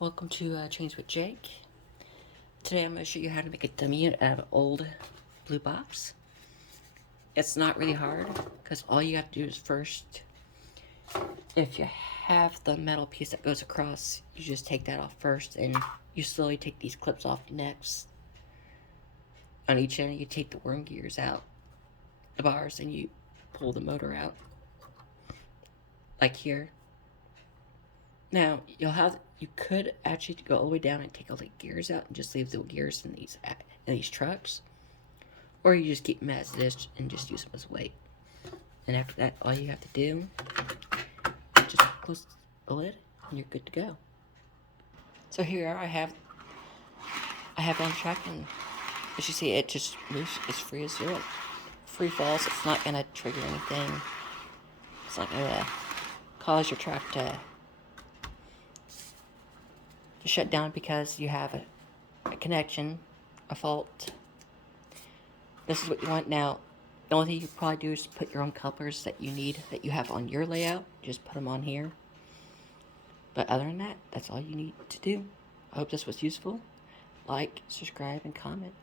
Welcome to Chains with Jake. Today I'm going to show you how to make a dummy unit out of an old blue box. It's not really hard because all you have to do is first, if you have the metal piece that goes across, you just take that off first and you slowly take these clips off next. On each end you take the worm gears out, the bars, and you pull the motor out, like here. Now, you could actually go all the way down and take all the gears out and just leave the gears in these trucks. Or you just keep them as it is and just use them as weight. And after that, all you have to do is just close the lid and you're good to go. So here I have it on track, and as you see, it just moves as free as zero. Free falls, it's not gonna trigger anything. It's not gonna cause your track to shut down because you have a connection, a fault. This is what you want. Now, the only thing you probably do is put your own couplers that you need, that you have on your layout. Just put them on here. But other than that, that's all you need to do. I hope this was useful. Like, subscribe, and comment.